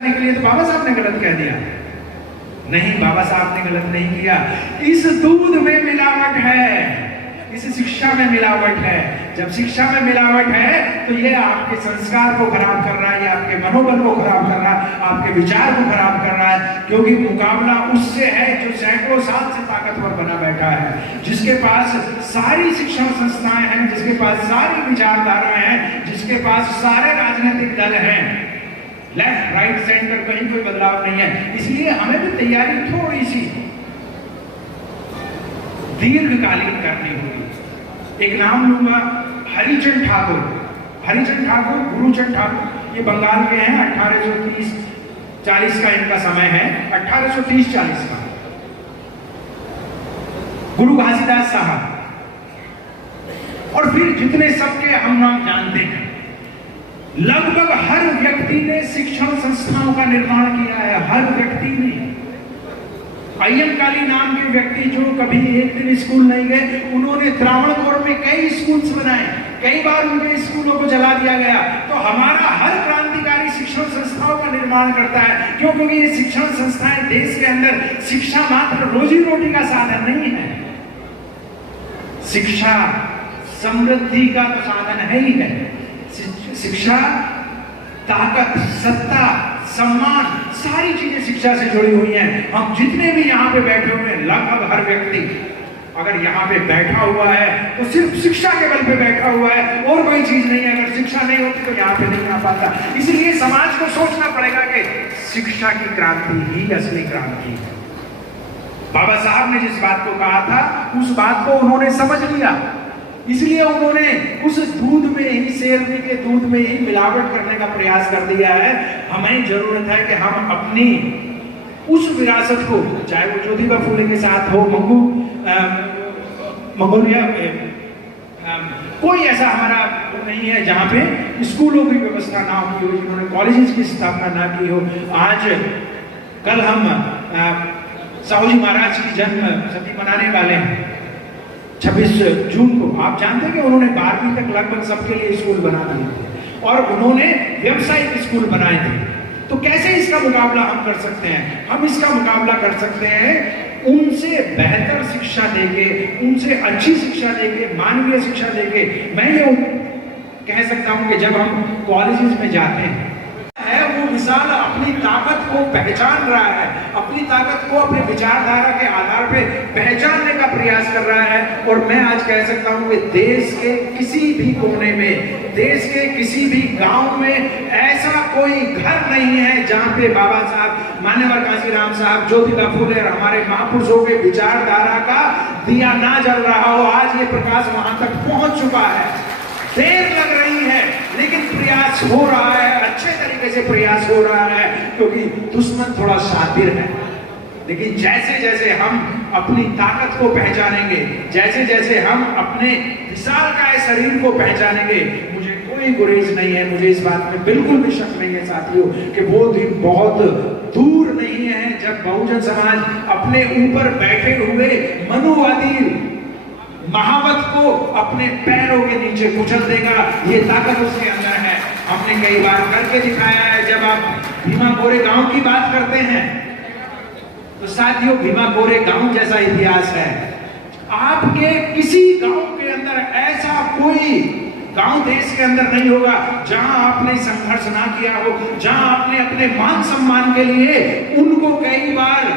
के लिए तो बाबा साहब ने गलत कह दिया। नहीं, बाबा साहब ने गलत नहीं किया। इस दूध में मिलावट है, इस शिक्षा में मिलावट है। जब शिक्षा में मिलावट है तो ये आपके संस्कार को खराब कर रहा है, ये आपके मनोबल को खराब कर रहा है, आपके विचार को खराब कर रहा है। क्योंकि मुकाबला उससे है जो सैकड़ों साल से ताकतवर बना बैठा है, जिसके पास सारी शिक्षण संस्थाएं हैं, जिसके पास सारी विचारधाराएं हैं, जिसके पास सारे राजनीतिक दल हैं। लेफ्ट राइट सेंटर कहीं कोई बदलाव नहीं है। इसलिए हमें भी तैयारी थोड़ी सी दीर्घकालीन करनी होगी। एक नाम लूंगा, हरिचंद ठाकुर। हरिचंद ठाकुर, गुरुचंद ठाकुर, ये बंगाल के हैं। 1830-40 का इनका समय है, 1830-40 का। गुरु घासीदास साहब, और फिर जितने सबके हम नाम जानते हैं, लगभग हर व्यक्ति ने शिक्षण संस्थाओं का निर्माण किया है। हर व्यक्ति ने। अय्यंकाली नाम के व्यक्ति जो कभी एक दिन स्कूल नहीं गए, उन्होंने त्रावणकोर में कई स्कूल्स बनाए। कई बार उनके स्कूलों को जला दिया गया। तो हमारा हर क्रांतिकारी शिक्षण संस्थाओं का निर्माण करता है। क्यों? क्योंकि ये शिक्षण संस्थाएं देश के अंदर शिक्षा मात्र रोजी रोटी का साधन नहीं है। शिक्षा समृद्धि का तो साधन है ही है। शिक्षा, ताकत, सत्ता, सम्मान, सारी चीजें शिक्षा से जुड़ी हुई हैं। हम जितने भी यहाँ पे बैठे हुए हैं, लगभग हर व्यक्ति अगर यहाँ पे बैठा हुआ है तो सिर्फ शिक्षा के बल पे बैठा हुआ है, और कोई चीज नहीं है। अगर शिक्षा नहीं होती तो यहाँ पे नहीं आ पाता। इसलिए समाज को सोचना पड़ेगा कि शिक्षा की क्रांति ही असली क्रांति है। बाबा साहब ने जिस बात को कहा था, उस बात को उन्होंने समझ लिया। इसलिए उन्होंने उस दूध में ही, शेरनी के दूध में ही मिलावट करने का प्रयास कर दिया है। हमें जरूरत है कि हम अपनी उस विरासत को, चाहे वो ज्योतिबा फुले के साथ हो, मंगोलिया कोई ऐसा हमारा नहीं है जहां पे स्कूलों की व्यवस्था ना हुई हो, जिन्होंने कॉलेजेस की स्थापना ना की हो। आज कल हम साहू जी महाराज की जन्म शती मनाने वाले हैं, 26 जून को। आप जानते हैं कि उन्होंने 12वीं तक लगभग सबके लिए स्कूल बना दिए थे, और उन्होंने व्यावसायिक स्कूल बनाए थे। तो कैसे इसका मुकाबला हम कर सकते हैं? हम इसका मुकाबला कर सकते हैं उनसे बेहतर शिक्षा देके, उनसे अच्छी शिक्षा देके, मानवीय शिक्षा देके। मैं ये कह सकता हूं कि जब हम कॉलेजेस में जाते हैं, वो विशाल अपनी ताकत को पहचान रहा है, अपनी ताकत को अपने विचारधारा के आधार पे पहचानने का प्रयास कर रहा है। और मैं आज कह सकता हूं कि देश के किसी भी कोने में, देश के किसी भी गांव में ऐसा कोई घर नहीं है जहां पे बाबा साहब, मान्यवर कांशीराम साहब, ज्योतिबा फुले और हमारे महापुरुषों के विचारधारा का दिया ना जल रहा हो। आज ये प्रकाश वहां तक पहुंच चुका है। देर लग रही है, लेकिन प्रयास हो रहा है, अच्छे तरीके से प्रयास हो रहा है, क्योंकि दुश्मन थोड़ा शातिर है। लेकिन जैसे जैसे हम अपनी ताकत को पहचानेंगे, जैसे जैसे हम अपने विशालकाय शरीर को पहचानेंगे, मुझे कोई गुरेज नहीं है, मुझे इस बात में बिल्कुल भी शक नहीं है साथियों कि वो दिन बहुत दूर नहीं है जब बहुजन समाज अपने ऊपर बैठे हुए मनुवादी महावत को अपने पैरों के नीचे कुचल देगा। ये ताकत उसके अंदर है। हमने कई बार करके दिखाया है। जब आप भीमा कोरे गांव की बात करते हैं तो साथियों, भीमा कोरे गांव जैसा इतिहास है। आपके किसी गांव के अंदर ऐसा कोई गांव देश के अंदर नहीं होगा जहां आपने संघर्ष ना किया हो, जहां आपने अपने मान सम्मान के लिए उनको कई बार,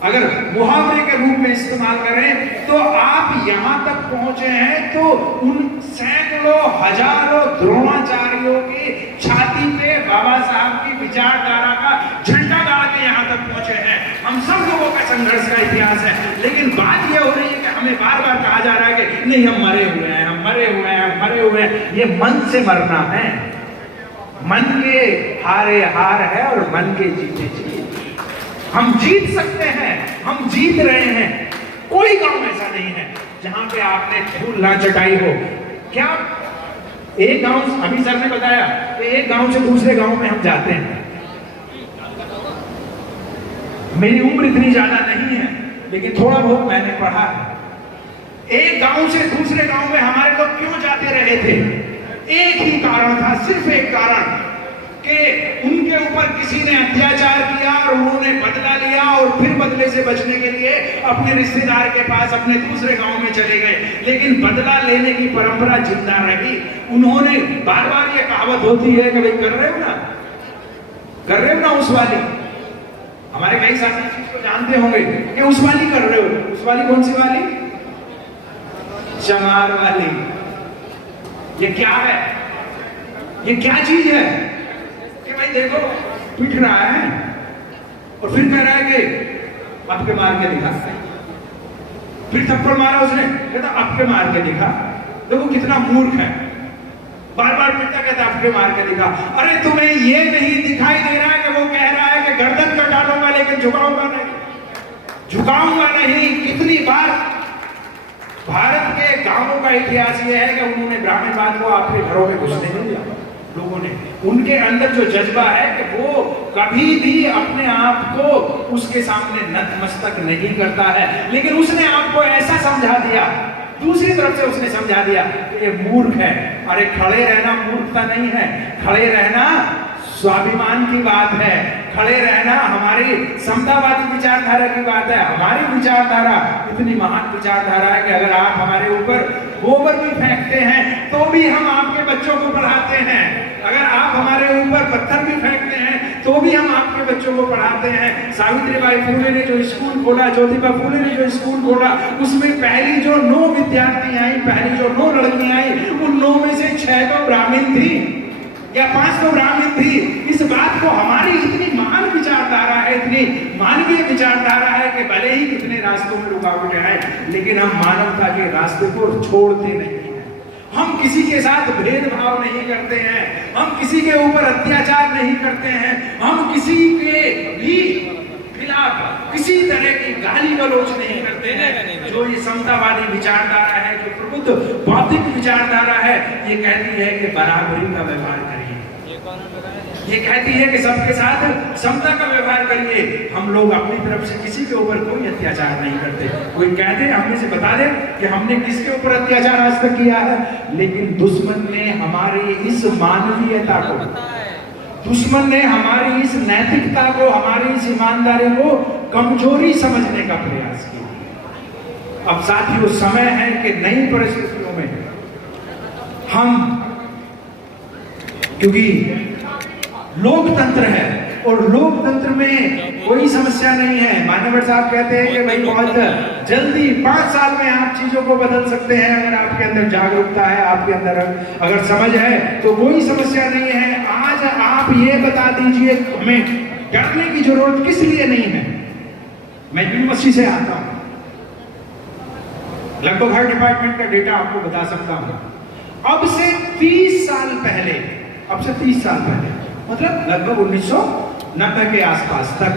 अगर मुहावरे के रूप में इस्तेमाल करें, तो आप यहां तक पहुंचे हैं तो उन सैकड़ों हजारों द्रोणाचार्यों की छाती पे बाबा साहब की विचारधारा का झंडा गाड़ के यहां तक पहुंचे हैं। हम सब लोगों का संघर्ष का इतिहास है। लेकिन बात यह हो रही है कि हमें बार बार कहा जा रहा है कि नहीं, हम मरे हुए हैं, हम मरे हुए हैं, हम मरे हुए हैं। ये मन से मरना है। मन के हारे हार है और मन के जीते जीत। हम जीत सकते हैं, हम जीत रहे हैं। कोई गांव ऐसा नहीं है जहां पे आपने धूल ना चटाई हो। क्या एक गांव, अभी सर ने बताया कि एक गांव से दूसरे गांव में हम जाते हैं। मेरी उम्र इतनी ज्यादा नहीं है, लेकिन थोड़ा बहुत मैंने पढ़ा है। एक गांव से दूसरे गांव में हमारे लोग क्यों जाते रहे थे? एक ही कारण था, सिर्फ एक कारण, कि उनके ऊपर किसी ने अत्याचार किया और उन्होंने बदला लिया और फिर बदले से बचने के लिए अपने रिश्तेदार के पास अपने दूसरे गांव में चले गए, लेकिन बदला लेने की परंपरा जिंदा रही। उन्होंने बार बार ये कहावत होती है कि भाई कर रहे हो ना उस वाली, हमारे कई साथी इस चीज को जानते होंगे कि उस वाली कर रहे हो। उस वाली कौन सी वाली? चमार वाली। ये क्या है? ये क्या चीज है कि भाई देखो पिट रहा है और फिर कह रहा है कि आपके मार के दिखा, फिर थप्पड़ मारा उसने, कहता आपके मार के दिखा। देखो कितना मूर्ख है, बार बार पिटता, कहता आपके मार के दिखा। अरे तुम्हें ये नहीं दिखाई दे रहा है कि वो कह रहा है कि गर्दन कट डालूंगा लेकिन झुकाऊंगा नहीं। कितनी बार भारत के गांवों का इतिहास ये है कि उन्होंने ब्राह्मणवाद को आपके घरों में घुसने नहीं दिया। लोगों ने, उनके अंदर जो जज्बा है कि वो कभी भी अपने आप को उसके सामने नतमस्तक नहीं करता है, लेकिन उसने आपको ऐसा समझा दिया, दूसरी तरफ से उसने समझा दिया कि ये मूर्ख है। अरे खड़े रहना मूर्खता नहीं है, खड़े रहना स्वाभिमान की बात है, खड़े रहना हमारी समतावादी विचारधारा की बात है। हमारी विचारधारा इतनी महान विचारधारा है कि अगर आप हमारे ऊपर गोबर भी फेंकते हैं तो भी हम आपके बच्चों को पढ़ाते हैं। अगर आप हमारे ऊपर पत्थर भी फेंकते हैं तो भी हम आपके बच्चों को पढ़ाते हैं। सावित्रीबाई फुले ने जो स्कूल खोला, ज्योतिबा फुले ने जो स्कूल खोला, उसमें पहली जो 9 विद्यार्थी आई, पहली जो 9 लड़कियां आई, उन 9 में से 6 तो ब्राह्मण थी या 5 तो ब्राह्मण थी। इस बात को हमारी इतनी महान विचारधारा है, इतनी मानवीय विचारधारा है कि भले ही कितने रास्तों में रुकावटें आए, लेकिन हम मानवता के रास्ते को छोड़ते नहीं हैं। हम किसी के साथ भेदभाव नहीं करते हैं, हम किसी के ऊपर अत्याचार नहीं करते हैं, हम किसी के भी खिलाफ किसी तरह की गाली गलौज नहीं करते हैं। जो ये समतावादी विचारधारा है, जो प्रबुद्ध बौद्धिक विचारधारा है, ये कहती है कि बराबरी का व्यवहार करिए, ये कहती है कि सबके साथ समता का व्यवहार करिए। हम लोग अपनी तरफ से किसी के ऊपर कोई अत्याचार नहीं करते। कोई कह दे, हमने से बता दे कि हमने किसके ऊपर अत्याचार आज तक किया है, लेकिन दुश्मन ने हमारी इस मानवीयता को, दुश्मन ने हमारी इस नैतिकता को, हमारी इस ईमानदारी को कमजोरी समझने का प्रयास किया। अब साथियों समय है कि नई परिस्थितियों में हम, क्योंकि लोकतंत्र है और लोकतंत्र में कोई समस्या नहीं है। मान्यवर साहब कहते हैं कि भाई बहुत जल्दी 5 साल में आप चीजों को बदल सकते हैं, अगर आपके अंदर जागरूकता है, आपके अंदर अगर समझ है तो कोई समस्या नहीं है। आज आप ये बता दीजिए हमें डरने की जरूरत किस लिए नहीं है। मैं यूनिवर्सिटी से आता हूं, लगभग हर डिपार्टमेंट का डेटा आपको बता सकता हूं। अब से 30 साल पहले, मतलब लगभग 1990 के आसपास तक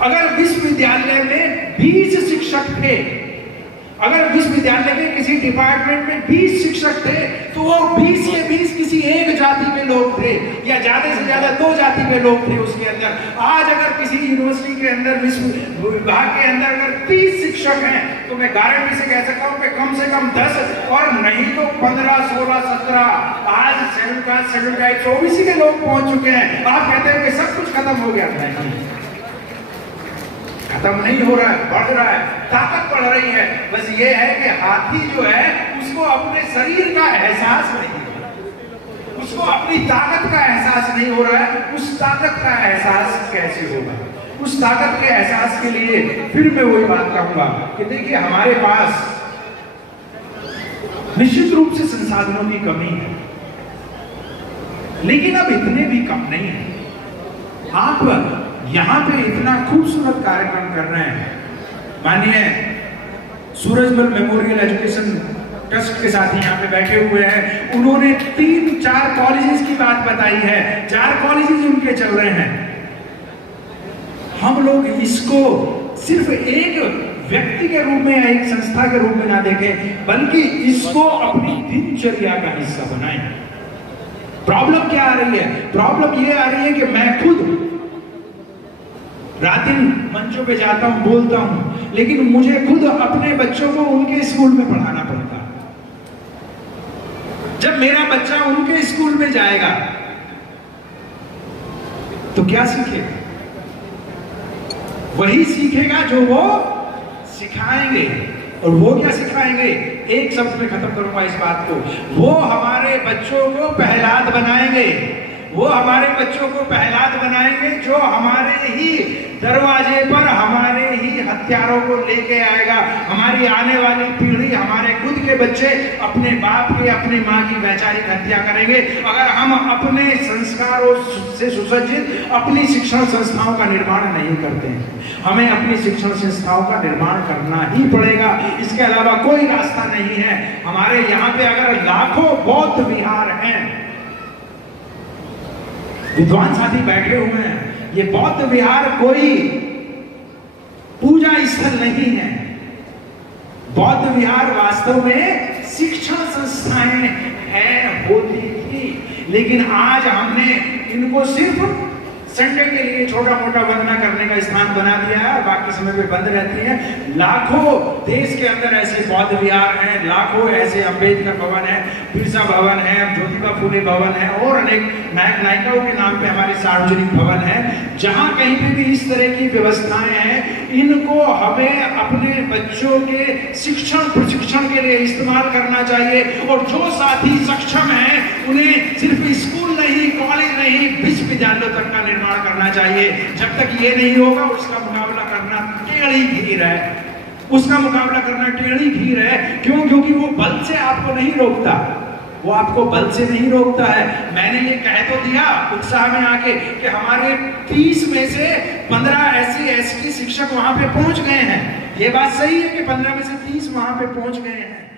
अगर विश्वविद्यालय में 20 शिक्षक थे, अगर विश्वविद्यालय के किसी डिपार्टमेंट में 20 शिक्षक थे तो वो 20 के 20 किसी एक जाति के लोग थे या ज्यादा से ज्यादा 2 जाति के लोग थे उसके अंदर। आज अगर किसी यूनिवर्सिटी के अंदर, विश्व विभाग के अंदर अगर 30 शिक्षक हैं तो मैं गारंटी से कह सकता हूं कि कम से कम 10 और नहीं तो 15, 16, 17 आज शेड्यूल कास्ट OBC के लोग पहुंच चुके हैं। आप कहते हैं कि सब कुछ खत्म हो गया है, खत्म नहीं हो रहा है, बढ़ रहा है, ताकत बढ़ रही है। बस ये है कि हाथी जो है उसको अपने शरीर का एहसास नहीं, उसको अपनी ताकत का एहसास नहीं हो रहा है। उस ताकत का एहसास कैसे होगा? उस ताकत के एहसास के लिए फिर मैं वही बात कहूंगा कि देखिए हमारे पास निश्चित रूप से संसाधनों की कमी है, लेकिन अब इतने भी कम नहीं है। आप यहां पे इतना खूबसूरत कार्यक्रम कर रहे हैं, माननीय सूरजमल मेमोरियल एजुकेशन ट्रस्ट के साथ यहाँ पे बैठे हुए हैं, उन्होंने 3-4 कॉलेजेस की बात बताई है, 4 कॉलेजेस उनके चल रहे हैं। हम लोग इसको सिर्फ एक व्यक्ति के रूप में या एक संस्था के रूप में ना देखें, बल्कि इसको अपनी दिनचर्या का हिस्सा बनाएं। प्रॉब्लम क्या आ रही है? प्रॉब्लम ये आ रही है कि मैं खुद रात दिन मंचों पे जाता हूं, बोलता हूं, लेकिन मुझे खुद अपने बच्चों को उनके स्कूल में पढ़ाना पड़ता है। जब मेरा बच्चा उनके स्कूल में जाएगा तो क्या सीखेगा? वही सीखेगा जो वो सिखाएंगे। और वो क्या सिखाएंगे? एक शब्द में खत्म करूंगा इस बात को, वो हमारे बच्चों को पहलाद बनाएंगे। वो हमारे बच्चों को पहलाद बनाएंगे जो हमारे ही दरवाजे पर हमारे ही हथियारों को लेके आएगा। हमारी आने वाली पीढ़ी, हमारे खुद के बच्चे अपने बाप के, अपनी माँ की वैचारिक हत्या करेंगे अगर हम अपने संस्कारों से सुसज्जित अपनी शिक्षण संस्थाओं का निर्माण नहीं करते हैं। हमें अपनी शिक्षण संस्थाओं का निर्माण करना ही पड़ेगा, इसके अलावा कोई रास्ता नहीं है। हमारे यहाँ पे अगर लाखों बौद्ध विहार हैं, विद्वान साथी बैठे हुए हैं, ये बौद्ध विहार कोई पूजा स्थल नहीं है। बौद्ध विहार वास्तव में शिक्षण संस्थाएं हैं, होती थी, लेकिन आज हमने इनको सिर्फ संडे के लिए छोटा मोटा वंदना करने का स्थान बना दिया है और बाकी समय पे बंद रहती हैं। लाखों देश के अंदर ऐसे बौद्ध विहार हैं, लाखों ऐसे अंबेडकर भवन है, बिरसा भवन है, ज्योतिबा फूले भवन है और अनेक नायक नायिकाओं के नाम पे हमारे सार्वजनिक भवन है। जहां कहीं पे भी इस तरह की व्यवस्थाएं हैं, इनको हमें अपने बच्चों के शिक्षण प्रशिक्षण के लिए इस्तेमाल करना चाहिए। और जो साथी सक्षम है उन्हें सिर्फ स्कूल नहीं, कॉलेज नहीं, विश्वविद्यालय तक का निर्माण करना चाहिए। जब तक ये नहीं होगा उसका मुकाबला करना टेढ़ी खीर है, उसका मुकाबला करना टेढ़ी खीर है। क्यों? क्योंकि वो बल से आपको नहीं रोकता, वो आपको बल से नहीं रोकता है। मैंने ये कह तो दिया उत्साह में आके कि हमारे 30 में से 15 SC/ST शिक्षक वहां पे पहुंच गए हैं। ये बात सही है कि 15 में से 30 वहां पे पहुंच गए हैं।